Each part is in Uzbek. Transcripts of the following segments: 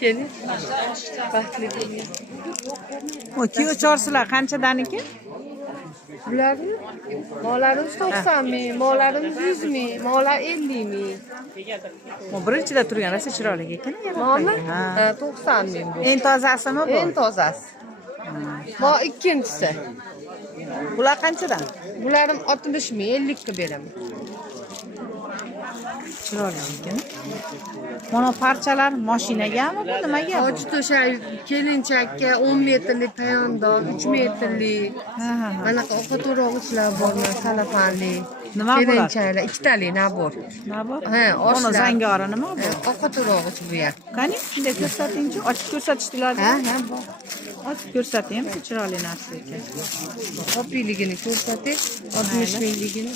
Keling. Baxtli bo'ling. O kilo chorsizlar qanchadaniki? Bularni mollarimiz 90 ming, mollarimiz 100 ming, mollar 50 ming. O birinchida turgan rosa chiroyli ekan. Momi? 90 ming bu. Eng tozasimi bu? Eng tozasi. Mo ikkinchisi. Bular qanchadan? Bularim 60 ming, 50 ga beraman. Chiroyli ekan. Mana parchalar mashinagami bu nimaga? Hoji to'shak kelinchakka 10 metrlik tayondoq, 3 metrlik. Mana ovqat o'rog'ichlar bor, salafanli. Nima bo'ladi? Kelinchaklar ikkitalik nabor. Nima? Ha, Ona oshlar. zangori nima bu? Ovqat o'rog'ich bu yer. Qani, shunday ko'rsatingchi, ochib ko'rsatishdinglar. Ha, bor. Ochib ko'rsating, chiroyli narsa ekan. Hopiyligini ko'rsating, 60 mingligini.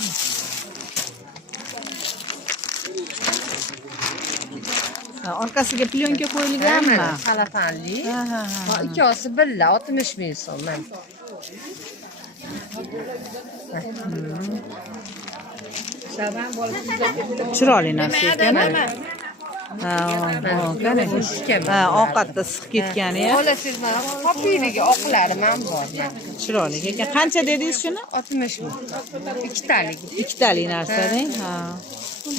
Orqasiga plyonka qo'yilganmi? Salafanli. Ha. Ikkosi birga 60 ming so'm. Mana. Chiroyli narsa ekan. Qani. Ovqatda siqib ketgani ya. Olasiz mana hopiyligi oqlari ham bor. Chiroyli ekan. Qancha dedingiz shuni? 60 ming. Ikkitalik. Ikkitalik narsa-da. Ha.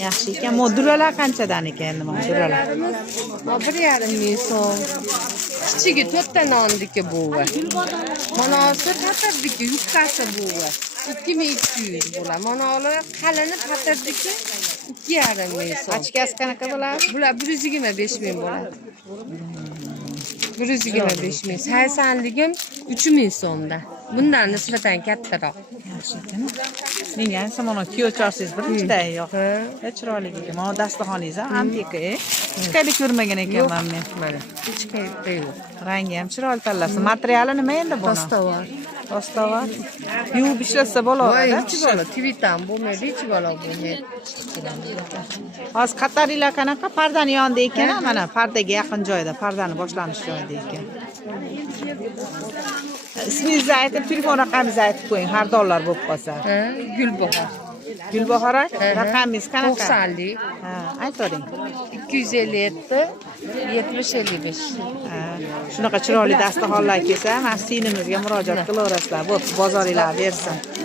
Yaxshi ekan. Modulalar qanchadan ekan endi modulalar? 1,5 ming so'm. Kichigi 4 ta nonniki bu. Mana hozir patirdiki yubkasi bu. 2200 bo'ladi. Mana ular qalini patirdiki 2,5 ming so'm. Ochkasi qanaqa bo'ladi? Bular 125 ming bo'ladi. 125 ming. 80ligim 3 ming so'mda. Bundan nisbatan kattaroq. Yaxshi ekan. Menga ham mana kilo chorsiz birinchiday yo'q. Chiroyli ekan. Mana dasturxoningiz ham antika. Hech qayerda ko'rmagan ekanman men. Mana hech qayerda yo'q. Rangi ham chiroyli tanlasiz. Materiali nima endi bu? Dastavor. Dastavor. Yuvib ishlatsa bo'ladi. Hech bola Twitter bo'lmaydi, hech bola bo'lmaydi. Hozir qataringlar qanaqa? Pardani yonida ekan, mana pardaga yaqin joyda, pardani boshlanish joyida ekan. Ismingizni aytib, telefon raqamingizni aytib qo'ying, har dollar bo'lib qolsa. Gulbahor. Gulbahor, raqamingiz qanaqa? 90lik. Ha, aytavering. 257 7055. Shunaqa chiroyli dasturxonlar kelsa, mana sinimizga murojaat qilaverasizlar. Bo'p, bozoringlar bersin.